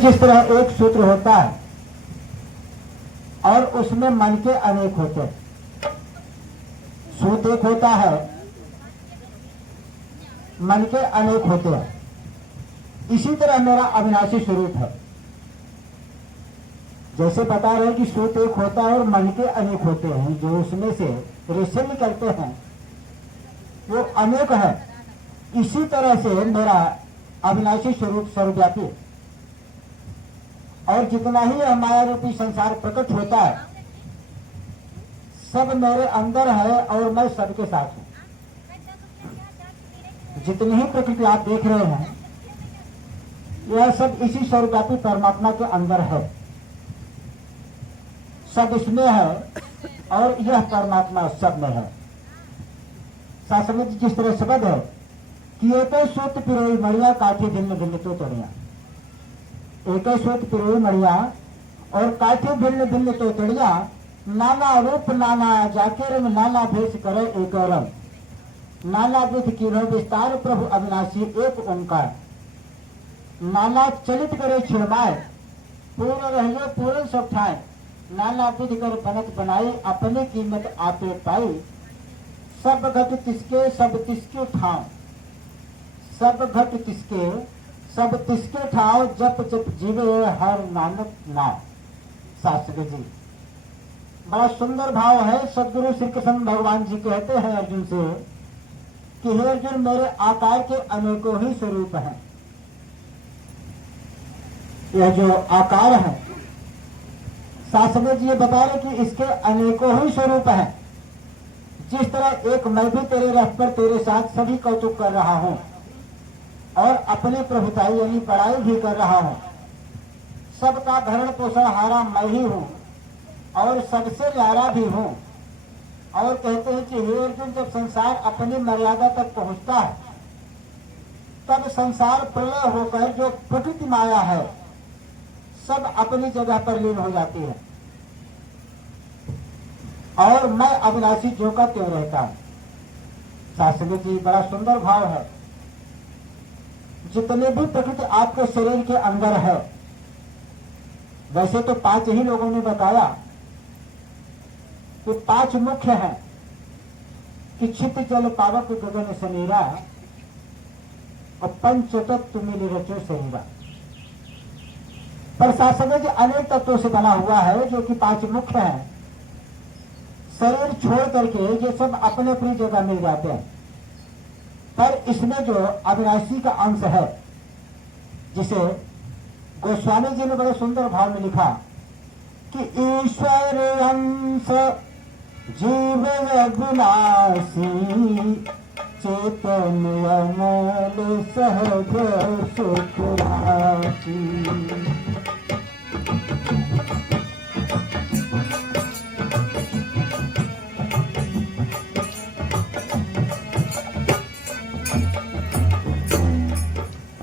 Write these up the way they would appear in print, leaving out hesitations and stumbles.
जिस तरह एक सूत्र होता है और उसमें मन के अनेक होते हैं। सूत्र एक होता है, मन के अनेक होते हैं। इसी तरह मेरा अविनाशी स्वरूप है। जैसे बता रहे कि सूत्र एक होता है और मन के अनेक होते हैं, जो उसमें से रेशे निकलते हैं वो अनेक है। इसी तरह से मेरा अविनाशी स्वरूप सर्वव्यापी है। और जितना ही यह माया रूपी संसार प्रकट होता है सब मेरे अंदर है और मैं सबके साथ हूं। जितनी ही प्रकृति आप देख रहे हैं यह सब इसी सर्वव्यापी परमात्मा के अंदर है। सब इसमें है और यह परमात्मा सब में है। शास्त्र में जिस तरह शब्द है कि एक सूत पिरोई मड़िया काठी भिन्न भिन्न तो तोड़िया, एक सूत पिरोई मड़िया और काठी भिन्न भिन्न तो तोड़िया, नाना रूप नाना जाके रंग नाना भेष करे एक रंग, नाना विध किन्हो विस्तार प्रभु अविनाशी एक ओंकार, नाना चलित करे छिड़माए पूर्ण रहियो पूर्ण सब ठाए, नाना विध कर बनत बनाई अपनी कीमत आपे पाई, सब घट तिसके सब तिसके ठाव, सब घट तिसके सब तिसके ठाव, जप जप जीवे हर नानक नाम। शास्त्री जी बड़ा सुंदर भाव है। सदगुरु श्री कृष्ण भगवान जी कहते हैं अर्जुन से कि हे अर्जुन मेरे आकार के अनेकों ही स्वरूप हैं। यह जो आकार है शास्त्री जी ये बता रहे कि इसके अनेकों ही स्वरूप हैं। जिस तरह एक मैं भी तेरे रथ पर तेरे साथ सभी कौतुक कर रहा हूं और अपनी प्रभुताई यानी बड़ाई भी कर रहा हूं, सबका भरण पोषण हारा मैं ही हूं और सबसे न्यारा भी हूं। और कहते हैं कि हे अर्जुन जब संसार अपनी मर्यादा तक पहुंचता है तब संसार प्रलय होकर जो प्रकृति माया है सब अपनी जगह पर लीन हो जाती है और मैं अविनाशी ज्यों का त्यों रहता हूं। शास्त्री जी बड़ा सुंदर भाव है। जितने भी प्रकृति आपके शरीर के अंदर है, वैसे तो 5 ही लोगों ने बताया कि 5 मुख्य हैं कि छित जल पावक गगन समीरा और पंच तत्व मिली रचो शरीरा। पर शास्त्र जी अनेक तत्वों से बना हुआ है जो कि 5 मुख्य हैं। शरीर छोड़ करके ये सब अपने अपनी जगह मिल जाते हैं, पर इसमें जो अविनाशी का अंश है जिसे गोस्वामी जी ने बड़े सुंदर भाव में लिखा कि ईश्वर अंश जीव अविनाशी चेतन अमल सहज सुख राशि।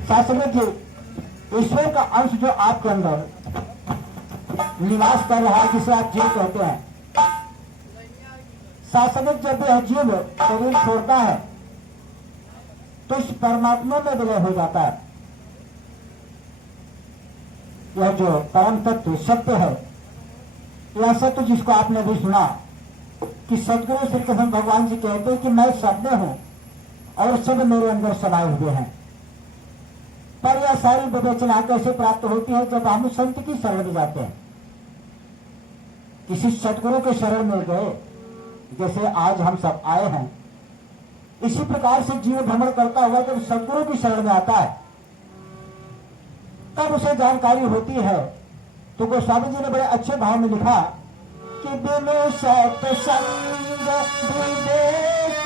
शास्त्र जी ईश्वर का अंश जो आपके अंदर निवास कर रहा है जिसे आप जीव कहते हैं, शास्त्र जब यह जीव शरीर छोड़ता है तो इस परमात्मा में विलय हो जाता है। यह जो परम तत्व सत्य है, यह सत्य जिसको आपने भी सुना कि सदगुरु श्री कृष्ण भगवान जी कहते हैं कि मैं सब में हूं और सब मेरे अंदर समाये हुए हैं। पर यह सारी विवेचना कैसे प्राप्त होती है? जब हम संत की शरण में जाते हैं, किसी सदगुरु के शरण में गए, जैसे आज हम सब आए हैं, इसी प्रकार से जीव भ्रमण करता हुआ जब सदगुरु की शरण में आता है तब उसे जानकारी होती है। तो गोस्वामी जी ने बड़े अच्छे भाव में लिखा कि बिनु सत्संग विवेक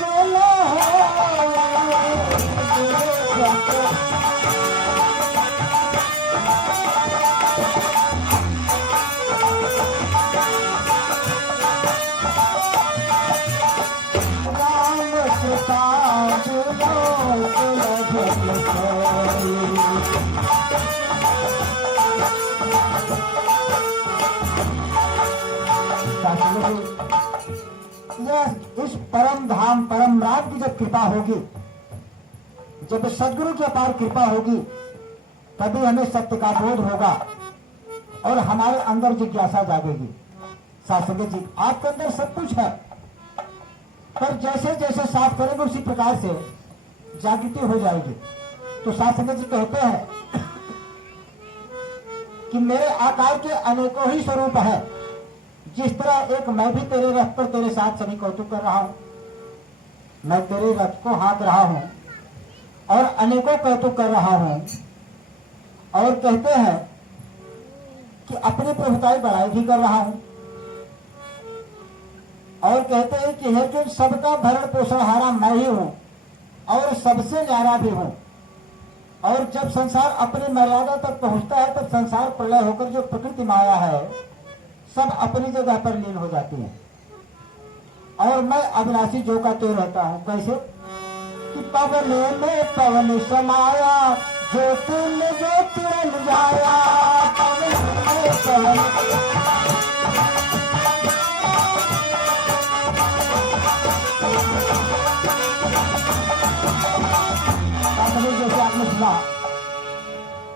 इस परम धाम परम राम की जब कृपा होगी, जब सदगुरु की अपार कृपा होगी तभी हमें सत्य का बोध होगा और हमारे अंदर जिज्ञासा जागेगी। सासंग जी, आपके अंदर सब कुछ है, पर जैसे जैसे साफ करेंगे उसी प्रकार से जागृति हो जाएगी। तो सासंग जी कहते हैं कि मेरे आकार के अनेकों ही स्वरूप है। जिस तरह एक मैं भी तेरे रथ पर तेरे साथ सभी कौतुक कर रहा हूं, मैं तेरे रथ को हाँक रहा हूं और अनेकों कौतुक कर रहा हूं, और कहते हैं कि अपनी प्रभुताई बड़ाई भी कर रहा हूं, और कहते हैं कि है जो सबका भरण पोषण हारा मैं ही हूं और सबसे न्यारा भी हूं। और जब संसार अपनी मर्यादा तक पहुंचता है तब संसार प्रलय होकर जो प्रकृति माया है सब अपनी जगह पर लीन हो जाती है और मैं अविनाशी जो का तो रहता हूं। कैसे कि पवन में पवन समाया, ज्योति में ज्योति रंग जाया, पवन में पवन। जैसे आपने सुना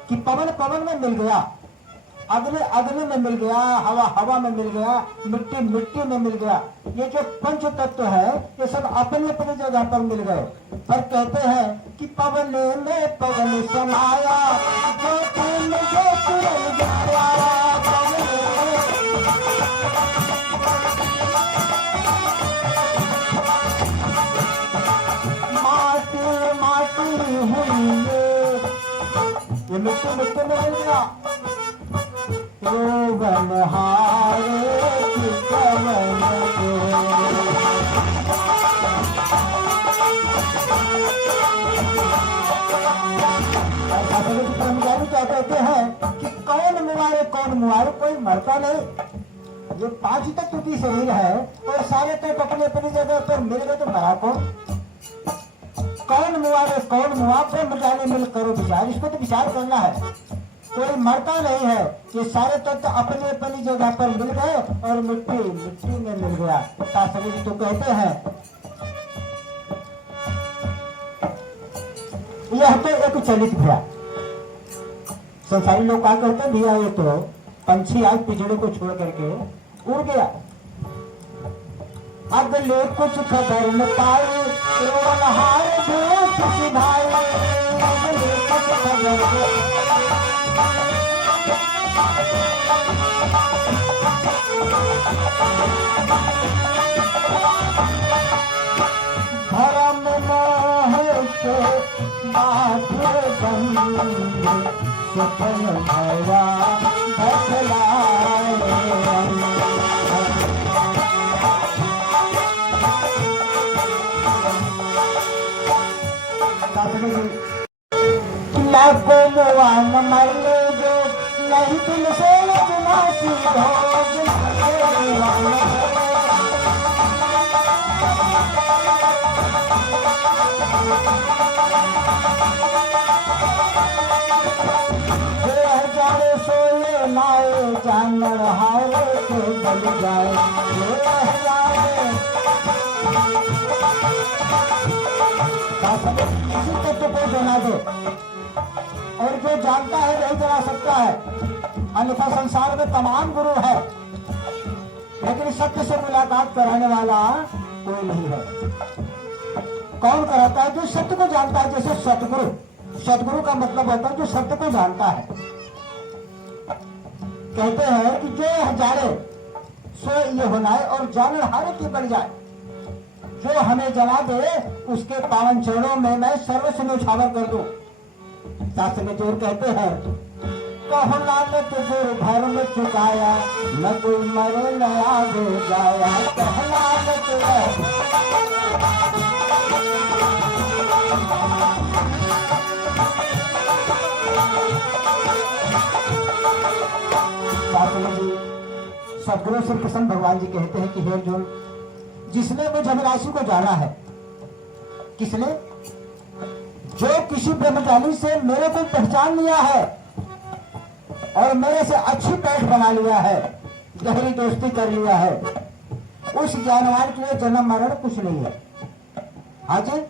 कि पवन पवन में मिल गया, अग्नि अग्नि में मिल गया, हवा हवा में मिल गया, मिट्टी मिट्टी में मिल गया। ये जो पंच तत्व है ये सब अपनी अपनी जगह पर मिल गए। पर कहते हैं कि पवन में पवन समाया, ज्योति में ज्योति रंग जाया, माटी माटी हुई ये मिट्टी मिट्टी में मिल गया। रोगन हारे की कवन कर्मचारी क्या कहते हैं कि कौन मुआरे कोई मरता नहीं। ये पांच तत्व की शरीर है और सारे तत्व अपनी अपनी जगह पर मिल गए तो मरा कौन मुआरे कौन मुआ को मिटाने मिल करो विचार। इसको तो विचार करना है। कोई मरता नहीं है, ये सारे तत्व अपनी अपनी जगह पर मिल गए और मिट्टी मिट्टी में मिल गया। तो कहते हैं यह तो एक चलित भया। संसारी लोग क्या कहते हैं भैया ये तो पंछी आज पिजड़े को छोड़ करके उड़ गया। अगले कुछ खबर न पाए, रोनहार धूप सिधाए, अगले कुछ खबर धर्म मोह के माथे बंद सुफल भया बदलाए। लाखों मुआन मरने जो नहीं दिल से विनाशी हो, जाने सोए लाए जानवर हारे के बल जाए। किसी तत्व को जना दो और जो जानता है वही जला सकता है, अन्यथा संसार में तमाम गुरु है लेकिन सत्य से मुलाकात कराने वाला कोई नहीं है। कौन कराता है? जो सत्य को जानता है। जैसे सतगुरु, सतगुरु का मतलब होता है जो सत्य को जानता है। कहते हैं कि जो जाने सो ये होना है और जानन हारे की बन जाए। जो हमें जला दे उसके पावन चरणों में मैं सर्वस्व न्यौछावर कर दूं। शास्त्र में जोर कहते हैं कहो नानक गुरु धर्म चुकाया, न कोई मरे न आगे जाया। कहो नानक सदगुरु श्री कृष्ण भगवान जी कहते हैं कि हे अर्जुन, जिसने मुझ अविनाशी को जाना है, किसने? जो किसी ब्रह्मचारी से मेरे को पहचान लिया है और मेरे से अच्छी पैठ बना लिया है, गहरी दोस्ती कर लिया है, उस ज्ञानवान के लिए जन्म मरण कुछ नहीं है। हाँ जी,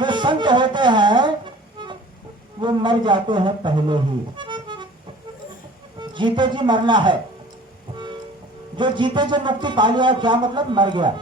जो संत होते हैं वो मर जाते हैं पहले ही। जीते जी मरना है। जो जीते जी मुक्ति पा लिया, क्या मतलब? मर गया।